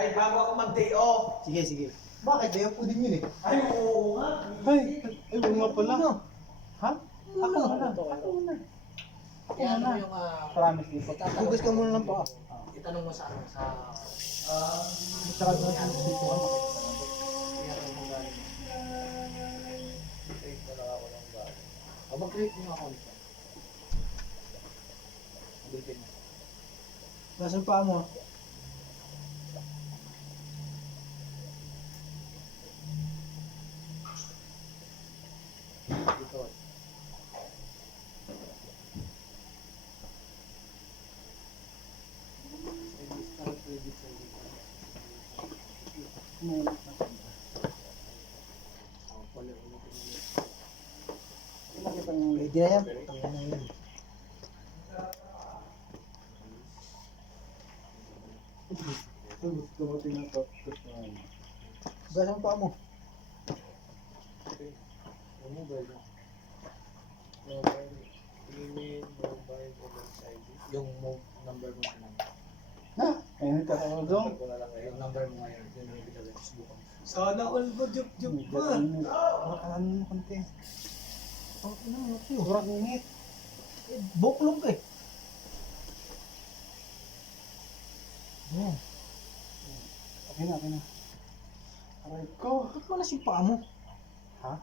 Ay, bago ako mag-day off. Sige, sige. Bakit? Day off ko din yun eh. Ay, oo nga. Ay, oo nga pala. Ha? Ako muna. Ako muna. Kaya ano yung Promise dito. Hugas ka muna ng paa. itanong mo sa ano sa Tsaka doon sa dito. mag-create mo ako nito. Mag-create mo. Nasaan paa mo? Dito. Pwede na yan. Tangin na yan. Dumating na top. Hugas ang paa mo. Yung number mo na lang. Ha? Ayun ka ako doon. Yung number mo ngayon, yun yung ibigay sa Facebook. Sana all ba, jup-jup pa. Ano mo konti? Ang ina mo sa'yo. Sobrang init. Buklong ka eh. Yan. Okay na, okay na. Aray ko. Ba't malas yung paa mo? Ha?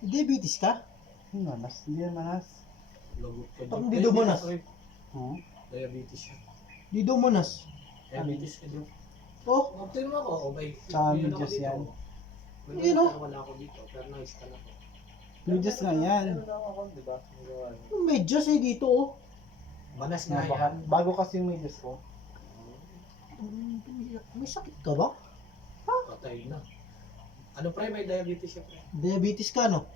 Diabetes ka? Hindi manas. Hindi yan manas. Lagot ka Pag hindi daw manas. Diabetes siya. Di daw manas. Diabetes ka dyan. Oh, Magtin mo ako, o may Tsaka yun ako videos dito. yan. Wala Yun, oh. wala ako dito, pero na-scan ako. Videos nga yan. yung medyas eh dito oh. Manas nga Baka, yan. bago kasi yung videos ko. May sakit ka ba? Patay na. Ano pre, may diabetes siya pre. Diabetes ka no?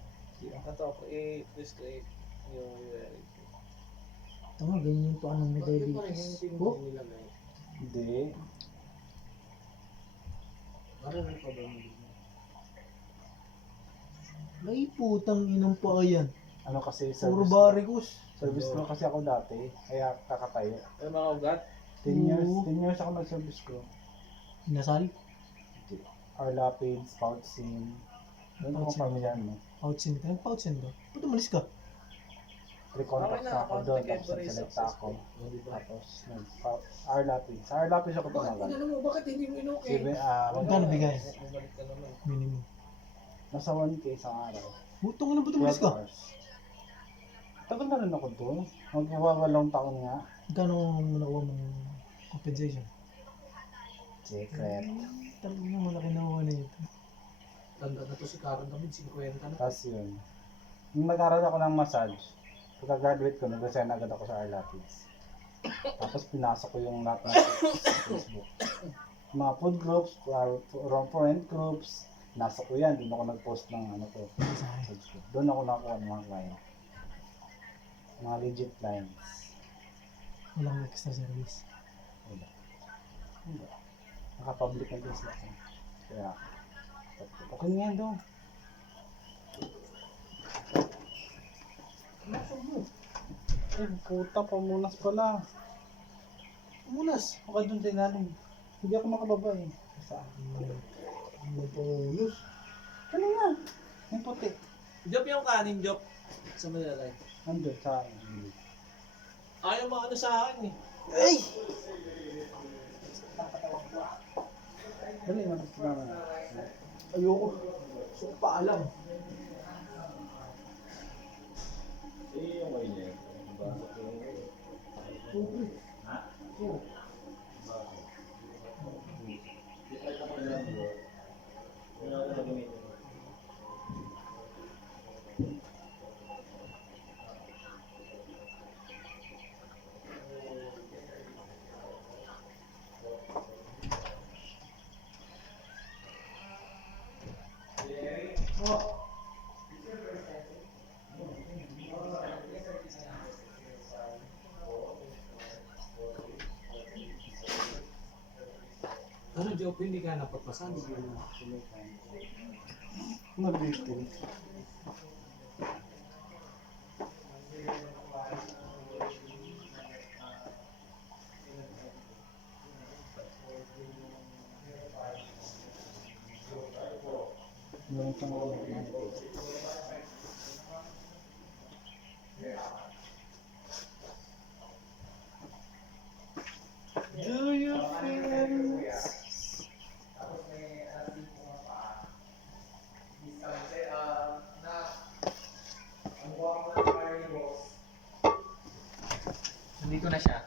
Tama, ganyan yung paa ng may diabetes. Oh, Hindi. Marami pa ba mo? may putang inang paa yan. Ano kasi Puro service varicose. service ko kasi ako dati. Kaya kakatayo. Ay, mga ugat. 10 years. Oo. 10 years ako nag-service ko. Inasal? Arlapids, Pouchsin. Doon ako Pouchsin. pamilyar mo. Pouchin ka? Pouchin ka? Ba't umalis ka? Pre-contact na ako doon. Tapos nag-select ako. O diba? Tapos Arlapids. Sa Arlapids ako Bakit tumagal. ano mo? Bakit hindi mo inukin? Sige, Magkano bigay? Bumalik ka naman. Minimum. nasa 1K isang araw. Butong na ba't umalis 12 ka? hours. Tagal na rin ako doon. Magpapawalong taon nga. Magkano ang nakuha mong compensation? Secret. Talagang na malaki nakuha na ito. Tanda na to si Karen David, 50 na. Tapos yun. Nung nag-aral ako ng massage, pagka-graduate ko, nag-resign agad ako sa Arlapids. Tapos pinasok ko yung lahat ng sa Facebook. Mga food groups, rent groups, nasa ko yan. Doon ako nag-post ng ano ko. Doon ako nakuha ng mga client. Mga legit clients. Walang extra service. Wala. Wala. Naka-public na din sila. Kaya, okay nga yan doon. Ay, puta, pamunas pala. Umunas. Ako doon din namin. Hindi ako makababa eh. Saan? Magpangulus. Ano nga? Yung puti. Job yung kanin, job. Sa malalay. Nandun sa Ayaw mo ano sa akin eh. Ay! Dali, naman. Ayoko. So, paalam. Ano, Joe, hindi ka napagpasan? Nag-victim. itong manifest. Do you feel Nandito na siya.